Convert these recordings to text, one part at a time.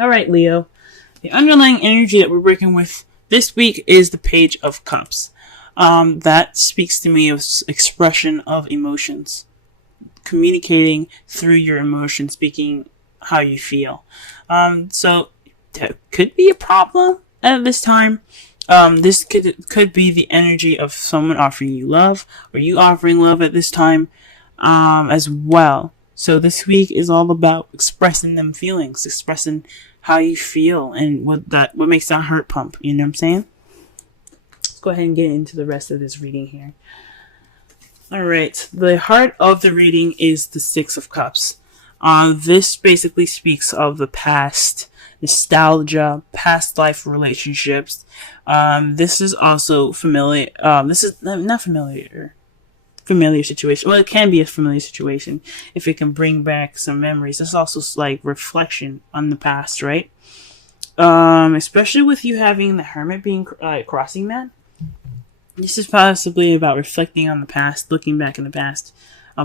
Alright, Leo. The underlying energy that we're working with this week is the Page of Cups. That speaks to me of expression of emotions. Communicating through your emotions, speaking how you feel. So that could be a problem at this time. This could be the energy of someone offering you love, or you offering love at this time, as well. So this week is all about expressing them feelings, expressing how you feel, and what makes that heart pump. You know what I'm saying? Let's go ahead and get into the rest of this reading here. Alright, the heart of the reading is the Six of Cups. This basically speaks of the past, nostalgia, past life relationships. This is also familiar. This is not familiar situation. Well, it can be a familiar situation if it can bring back some memories. This is also like reflection on the past, right? Especially with you having the Hermit being crossing that. This is possibly about reflecting on the past, looking back in the past,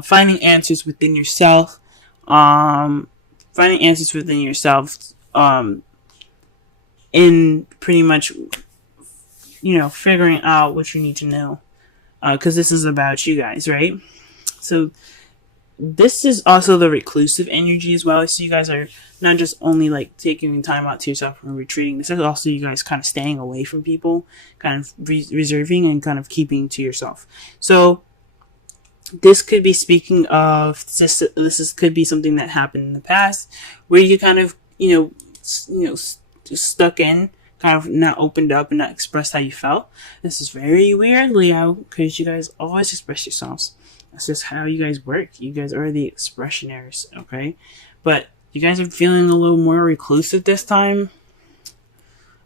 finding answers within yourself, in pretty much, figuring out what you need to know, because this is about you guys, right? So this is also the reclusive energy as well. So you guys are not just only like taking time out to yourself and retreating. This is also you guys kind of staying away from people, kind of reserving and kind of keeping to yourself. So this could be speaking of could be something that happened in the past where you kind of just stuck in, kind of not opened up and not expressed how you felt. This is very weird, Leo, because you guys always express yourselves. That's just how you guys work. You guys are the expressionaires, okay? But you guys are feeling a little more reclusive this time,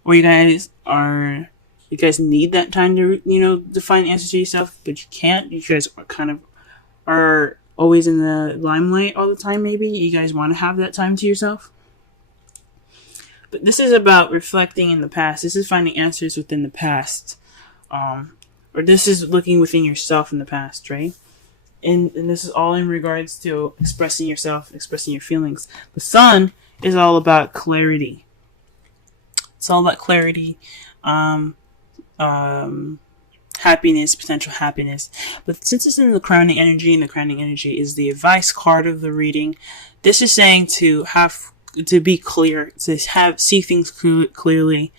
or you guys need that time to find answers to yourself, but you can't. You guys are always in the limelight all the time. Maybe you guys want to have that time to yourself. But this is about reflecting in the past. This is finding answers within the past. Or this is looking within yourself in the past, right? And this is all in regards to expressing yourself, expressing your feelings. The Sun is all about clarity. It's all about clarity, happiness, potential happiness. But since it's in the crowning energy, and the crowning energy is the advice card of the reading, this is saying to be clear, to see things clearly,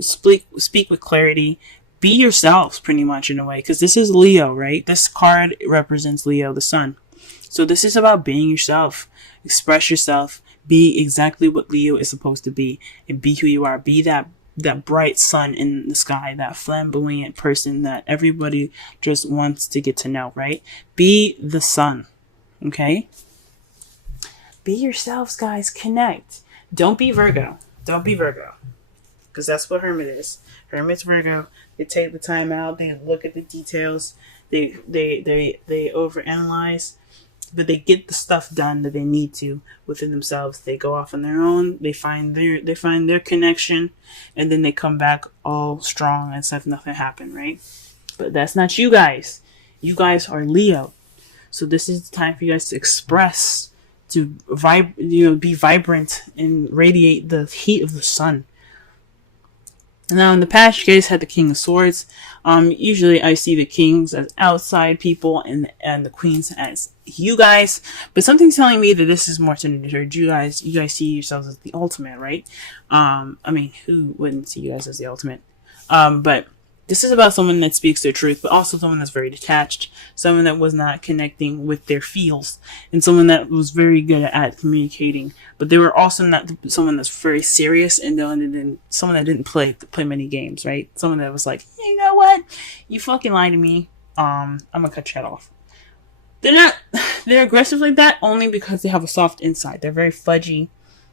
speak with clarity, be yourselves pretty much in a way, because this is Leo, right? This card represents Leo, the Sun. So this is about being yourself, express yourself, be exactly what Leo is supposed to be, and be who you are. Be that bright sun in the sky, that flamboyant person that everybody just wants to get to know, right? Be the sun, okay? Be yourselves, guys. Connect. Don't be Virgo. Because that's what Hermit is. Hermit's Virgo. They take the time out. They look at the details. They overanalyze. But they get the stuff done that they need to within themselves. They go off on their own. They find their connection. And then they come back all strong as if nothing happened, right? But that's not you guys. You guys are Leo. So this is the time for you guys to express, to be vibrant and radiate the heat of the sun. Now, in the past, you guys had the King of Swords. Usually I see the kings as outside people and the queens as you guys. But something's telling me that this is more centered towards you guys. You guys see yourselves as the ultimate, right? Who wouldn't see you guys as the ultimate? But this is about someone that speaks their truth, but also someone that's very detached, someone that was not connecting with their feels, and someone that was very good at communicating. But they were also not someone that's very serious, and someone that didn't play many games, right? Someone that was like, you know what? You fucking lied to me. I'm gonna cut your head off. They're aggressive like that only because they have a soft inside. They're very fudgy.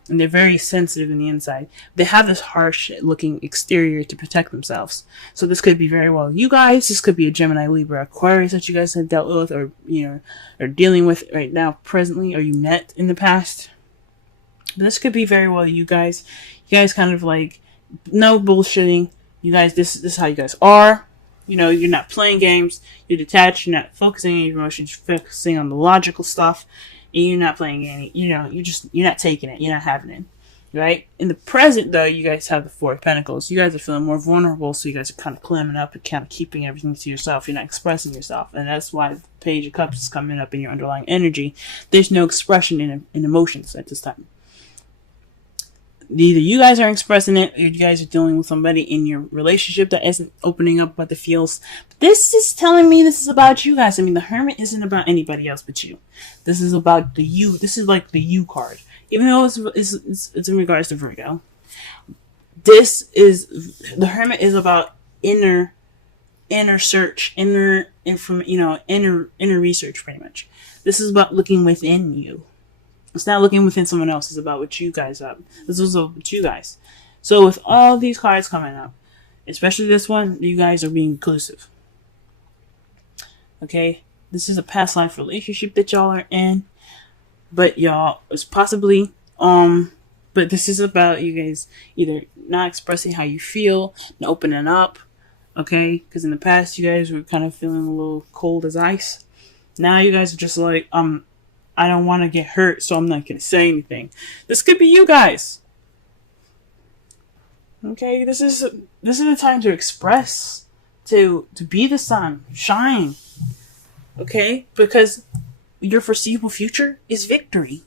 And they're very sensitive in the inside. They have this harsh looking exterior to protect themselves. So this could be very well you guys. This could be a Gemini, Libra, Aquarius that you guys have dealt with or are dealing with right now presently, or you met in the past. But this could be very well you guys. You guys kind of like no bullshitting. You guys, this is how you guys are. You're not playing games. You're detached. You're not focusing on your emotions. You're focusing on the logical stuff. And you're not playing any, you're not taking it. You're not having it. right? In the present, though, you guys have the Four of Pentacles. You guys are feeling more vulnerable, so you guys are kind of clamming up and kind of keeping everything to yourself. You're not expressing yourself, and that's why the Page of Cups is coming up in your underlying energy. There's no expression in emotions at this time. Either you guys are expressing it, or you guys are dealing with somebody in your relationship that isn't opening up about the feels. But this is telling me this is about you guys. I mean, the Hermit isn't about anybody else but you. This is about the you. This is like the you card. Even though it's in regards to Virgo. This is, the Hermit is about inner search, inner research, pretty much. This is about looking within you. It's not looking within someone else. It's about what you guys up. This is about you guys. So with all these cards coming up, especially this one, you guys are being inclusive. Okay? This is a past life relationship that y'all are in. But y'all, it's possibly, but this is about you guys either not expressing how you feel, and opening up, okay? Because in the past, you guys were kind of feeling a little cold as ice. Now you guys are just like, I don't want to get hurt, so I'm not going to say anything. This could be you guys. Okay, this is the time to express, to be the sun, shine. Okay, because your foreseeable future is victory.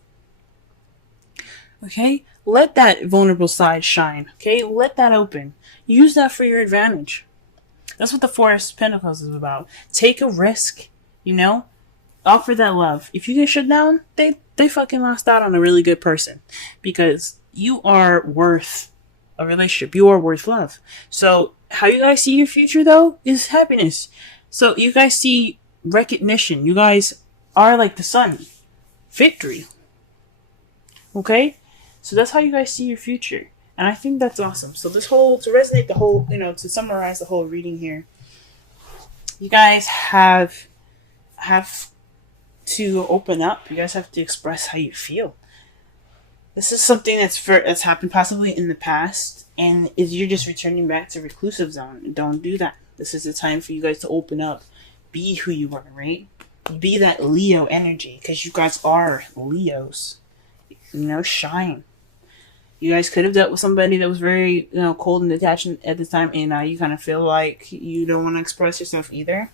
Okay, let that vulnerable side shine. Okay, let that open. Use that for your advantage. That's what the Four of Pentacles is about. Take a risk, offer that love. If you get shut down, they fucking lost out on a really good person, because you are worth a relationship. You are worth love. So how you guys see your future, though, is happiness. So you guys see recognition. You guys are like the sun. Victory. Okay? So that's how you guys see your future. And I think that's awesome. So to resonate the whole, to summarize the whole reading here, you guys have to open up. You guys have to express how you feel. This is something that's happened possibly in the past, and you're just returning back to reclusive zone. Don't do that. This is the time for you guys to open up. Be who you are, right? Be that Leo energy, because you guys are Leos. Shine. You guys could have dealt with somebody that was very, cold and detached at the time, and now you kind of feel like you don't want to express yourself either.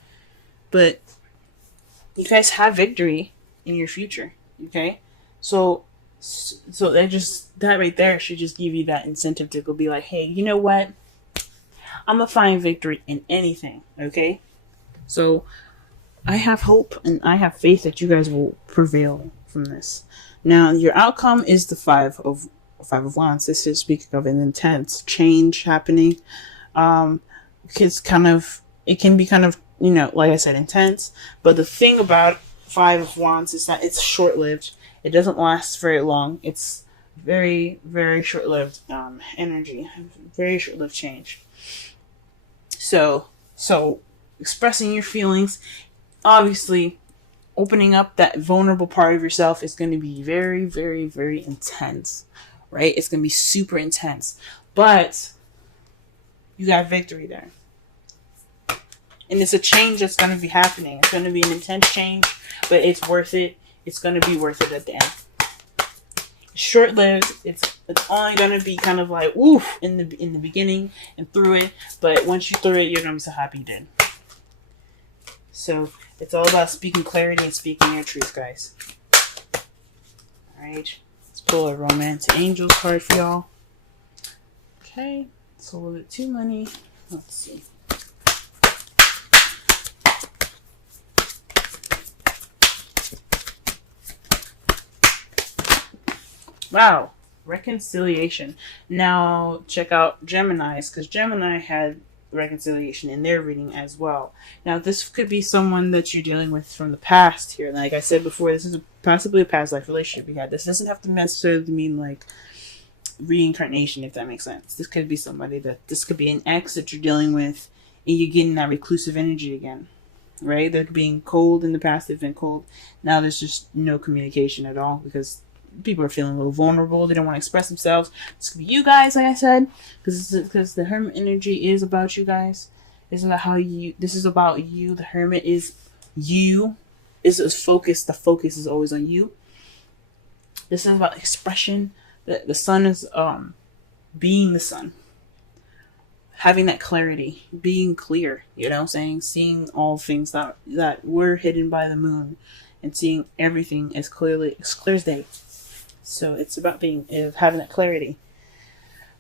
But you guys have victory in your future, okay? So that right there should just give you that incentive to go be like, hey, you know what? I'm gonna find victory in anything, okay? So I have hope and I have faith that you guys will prevail from this. Now, your outcome is the Five of Wands. This is speaking of an intense change happening. It can be kind of, like I said, intense. But the thing about Five of Wands is that it's short-lived. It doesn't last very long. It's very, very short-lived energy. Very short-lived change. So expressing your feelings, obviously, opening up that vulnerable part of yourself is going to be very, very, very intense, right? It's going to be super intense, but you got victory there. And it's a change that's going to be happening. It's going to be an intense change, but it's worth it. It's going to be worth it at the end. Short-lived. It's only going to be kind of like, oof, in the beginning and through it, but once you through it, you're going to be so happy you did. So it's all about speaking clarity and speaking your truth, guys. Alright. Let's pull a Romance Angels card for y'all. Okay. So will it 2 money? Let's see. Wow. Reconciliation. Now check out Gemini's, because Gemini had reconciliation in their reading as well. Now this could be someone that you're dealing with from the past here. Like I said before, this is possibly a past life relationship you had. This doesn't have to necessarily mean like reincarnation, if that makes sense. This could be this could be an ex that you're dealing with, and you're getting that reclusive energy again, right? They're being cold in the past. They've been cold. Now there's just no communication at all, because people are feeling a little vulnerable. They don't want to express themselves. This could be you guys, like I said, because the Hermit energy is about you guys. This is about you. The Hermit is you. Is focused. The focus is always on you. This is about expression, The sun is being the sun, having that clarity, being clear, you know what I'm saying? Seeing all things that were hidden by the moon and seeing everything as clear as day. So it's about having that clarity.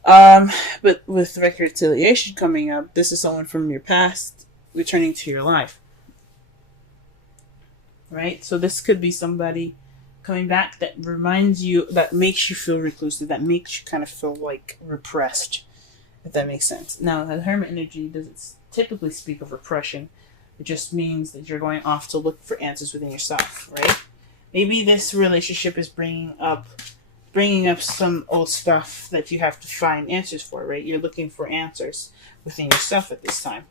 But with reconciliation coming up, this is someone from your past returning to your life. Right? So this could be somebody coming back that reminds you, that makes you feel reclusive, that makes you kind of feel like repressed, if that makes sense. Now, the hermit energy doesn't typically speak of repression. It just means that you're going off to look for answers within yourself, right? Maybe this relationship is bringing up some old stuff that you have to find answers for, right? You're looking for answers within yourself at this time.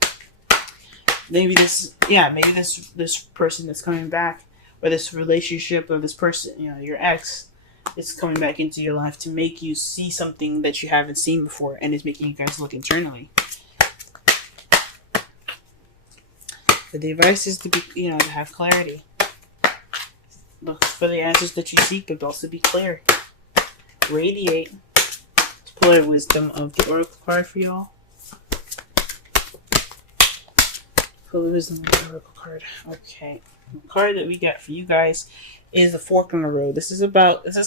Maybe this person that's coming back, or this relationship, or this person, your ex, is coming back into your life to make you see something that you haven't seen before, and is making you guys look internally. The advice is to be, to have clarity. Look for the answers that you seek, but also be clear. Radiate. To pull out wisdom of the oracle card for y'all. Pull the wisdom of the oracle card. Okay. The card that we got for you guys is the fork in the road. This is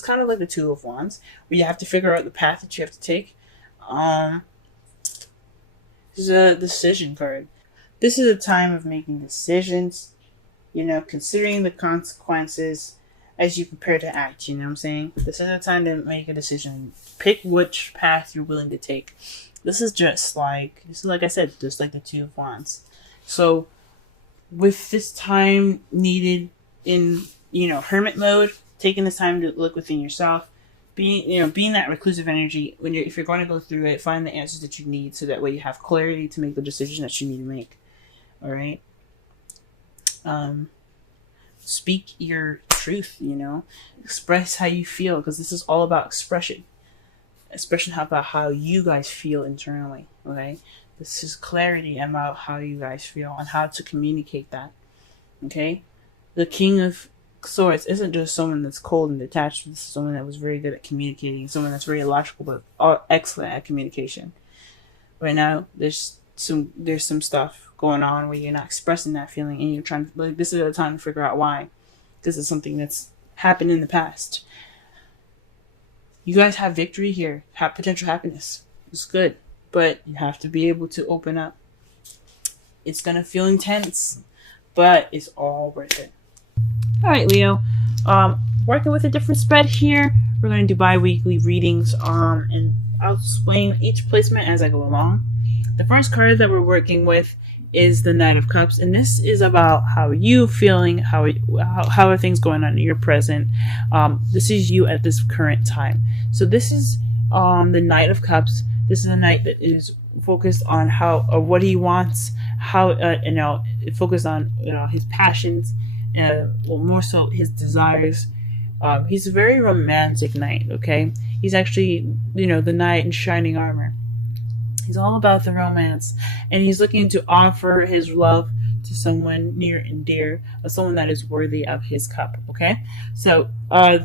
kind of like the Two of Wands, where you have to figure out the path that you have to take. This is a decision card. This is a time of making decisions, considering the consequences as you prepare to act, you know what I'm saying? This is a time to make a decision. Pick which path you're willing to take. This is like I said, just like the Two of Wands. So, with this time needed in, hermit mode, taking this time to look within yourself, being that reclusive energy, if you're going to go through it, find the answers that you need so that way you have clarity to make the decision that you need to make. All right? Speak your truth, express how you feel, because this is all about expression about how you guys feel internally. Okay, this is clarity about how you guys feel and how to communicate that. Okay, the King of Swords isn't just someone that's cold and detached. This is someone that was very good at communicating, someone that's very logical but excellent at communication. Right now, there's some stuff going on where you're not expressing that feeling, and you're trying to, this is the time to figure out why. This is something that's happened in the past. You guys have victory here, have potential happiness. It's good, but you have to be able to open up. It's gonna feel intense, but it's all worth it. All right, Leo. Working with a different spread here. We're gonna do bi-weekly readings. And I'll explain each placement as I go along. The first card that we're working with is the Knight of Cups, and this is about how you feeling, how are things going on in your present. This is you at this current time. So this is the Knight of Cups. This is a knight that is focused on what he wants, focused on his passions, more so his desires. He's a very romantic knight. Okay, he's actually the knight in shining armor. He's all about the romance, and he's looking to offer his love to someone near and dear, or someone that is worthy of his cup. Okay, so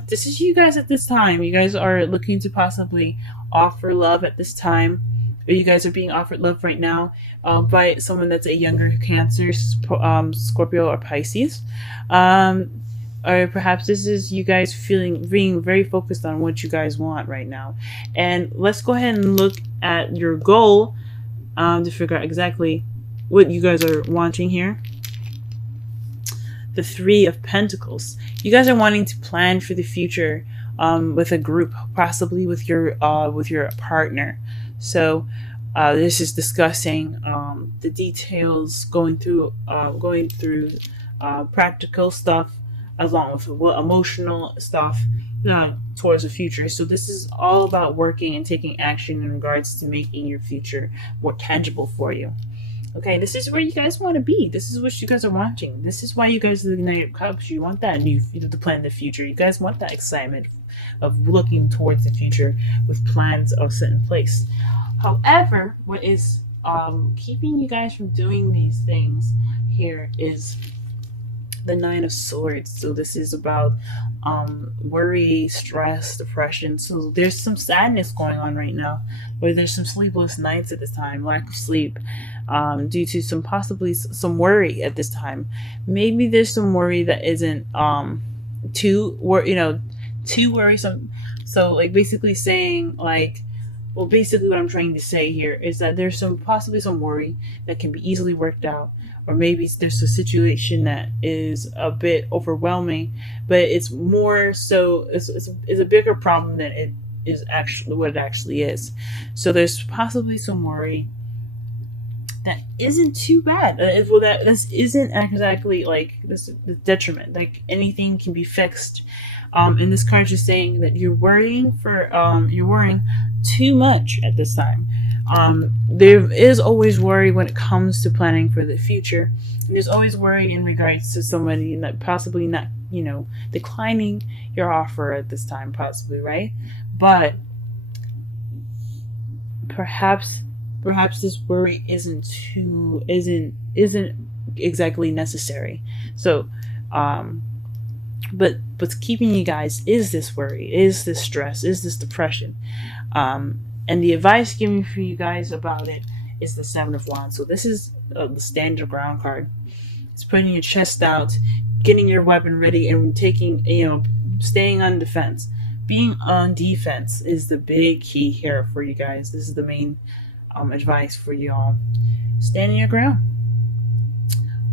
this is you guys at this time. You guys are looking to possibly offer love at this time, or you guys are being offered love right now by someone that's a younger Cancer, Scorpio, or Pisces. Or perhaps this is you guys being very focused on what you guys want right now. And let's go ahead and look at your goal to figure out exactly what you guys are wanting here. The Three of Pentacles. You guys are wanting to plan for the future with a group, possibly with your partner. So this is discussing the details, going through practical stuff, along with emotional stuff towards the future. So this is all about working and taking action in regards to making your future more tangible for you. Okay, this is where you guys want to be. This is what you guys are wanting. This is why you guys are the Knight of Cups. You want that to plan the future. You guys want that excitement of looking towards the future with plans all set in place. However, what is keeping you guys from doing these things here is the Nine of Swords. So this is about worry, stress, depression. So there's some sadness going on right now, or there's some sleepless nights at this time, lack of sleep, due to some possibly some worry at this time. Maybe there's some worry that isn't too worrisome. So like basically saying like, well, basically what I'm trying to say here is that there's some possibly some worry that can be easily worked out, or maybe there's a situation that is a bit overwhelming, but it's more so it's a bigger problem than it is actually what it actually is. So there's possibly some worry that isn't too bad. Well, that this isn't exactly like this detriment. Like anything can be fixed. And this card is saying that you're worrying too much at this time. There is always worry when it comes to planning for the future. And there's always worry in regards to somebody that possibly not, declining your offer at this time, possibly, right? But perhaps this worry isn't exactly necessary. So but what's keeping you guys is this worry, is this stress, is this depression. And the advice given for you guys about it is the Seven of Wands. So this is the stand your ground card. It's putting your chest out, getting your weapon ready, and taking, staying on defense. Being on defense is the big key here for you guys. This is the main advice for you all. Standing your ground.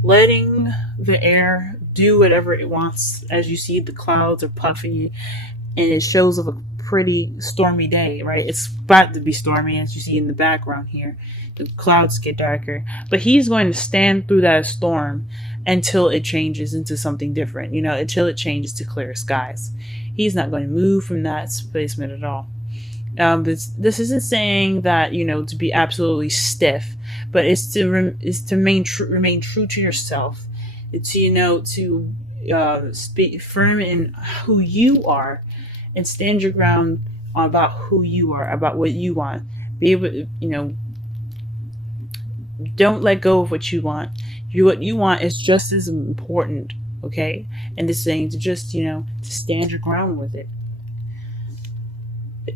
Letting the air do whatever it wants. As you see, the clouds are puffy, and it shows of a pretty stormy day, right? It's about to be stormy, as you see in the background here. The clouds get darker, but he's going to stand through that storm until it changes into something different, until it changes to clear skies. He's not going to move from that placement at all. This isn't saying that to be absolutely stiff, but it's to remain true to yourself. It's to speak firm in who you are, and stand your ground about who you are, about what you want. Be able to, don't let go of what you want. What you want is just as important, okay? And this saying to just to stand your ground with it.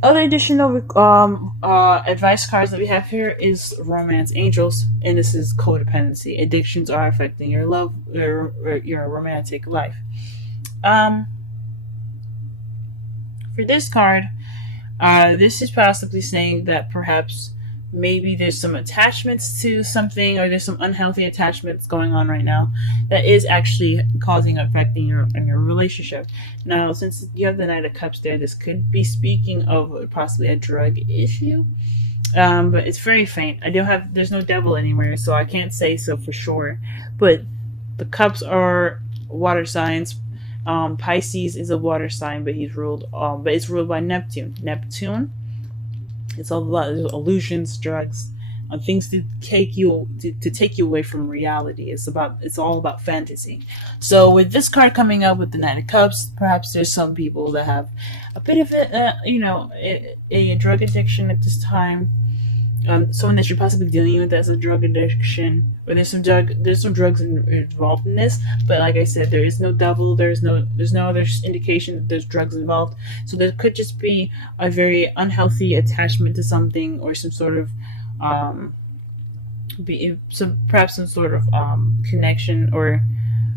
Other additional advice cards that we have here is Romance Angels, and this is codependency. Addictions are affecting your love or your romantic life. For this card, this is possibly saying that perhaps maybe there's some attachments to something, or there's some unhealthy attachments going on right now that is actually affecting your relationship. Now, since you have the Knight of Cups there, this could be speaking of possibly a drug issue, but it's very faint. There's no devil anywhere, so I can't say so for sure, but the cups are water signs. Pisces is a water sign, but it's ruled by Neptune. It's all about illusions, drugs, things to take you away from reality. It's all about fantasy. So with this card coming up with the Knight of Cups, perhaps there's some people that have a bit of a drug addiction at this time. Someone that you're possibly dealing with as a drug addiction, or there's some drugs involved in this. But like I said, there is no devil. There's no other indication that there's drugs involved. So there could just be a very unhealthy attachment to something, or some sort of perhaps some sort of connection, or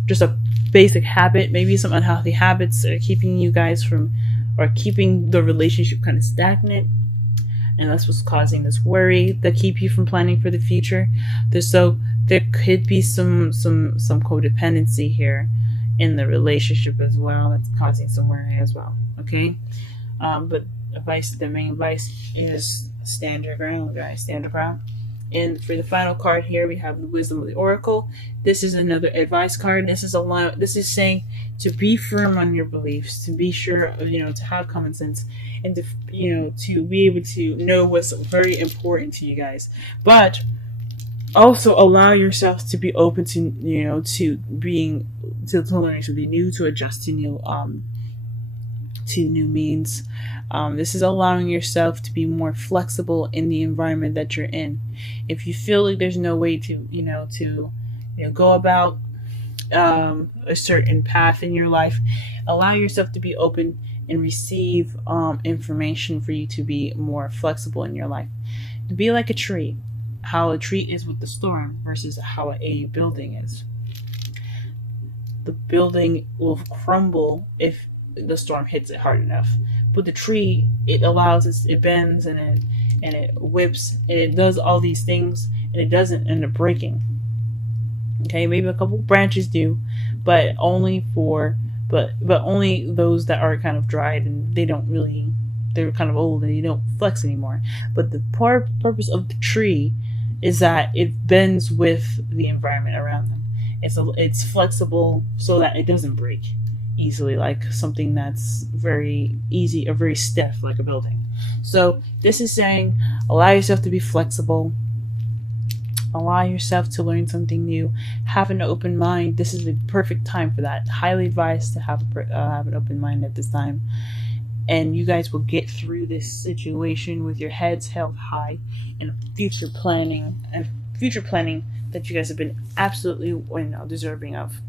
just a basic habit. Maybe some unhealthy habits that are keeping you guys keeping the relationship kind of stagnant. And that's what's causing this worry that keep you from planning for the future. There could be some codependency here in the relationship as well. That's causing some worry as well. Okay, but the main advice is stand your ground, guys. Stand your ground. And for the final card here, we have the Wisdom of the Oracle. This is another advice card. This is saying to be firm on your beliefs, to be sure, to have common sense, and to be able to know what's very important to you guys. But also allow yourself to be open to, to learning something new, to adjust to new means. This is allowing yourself to be more flexible in the environment that you're in. If you feel like there's no way to go about a certain path in your life. Allow yourself to be open and receive information for you to be more flexible in your life. To be like a tree, how a tree is with the storm versus how a building is. The building will crumble if the storm hits it hard enough. But the tree, it allows it bends and it whips and it does all these things and it doesn't end up breaking. Okay, maybe a couple branches do, but only for but only those that are kind of dried and they don't really they're kind of old and you don't flex anymore. But the purpose of the tree is that it bends with the environment around them. It's flexible so that it doesn't break easily like something that's very easy or very stiff like a building. So this is saying allow yourself to be flexible, allow yourself to learn something new, have an open mind. This is the perfect time for that. Highly advised to have an open mind at this time, and you guys will get through this situation with your heads held high and future planning that you guys have been absolutely deserving of.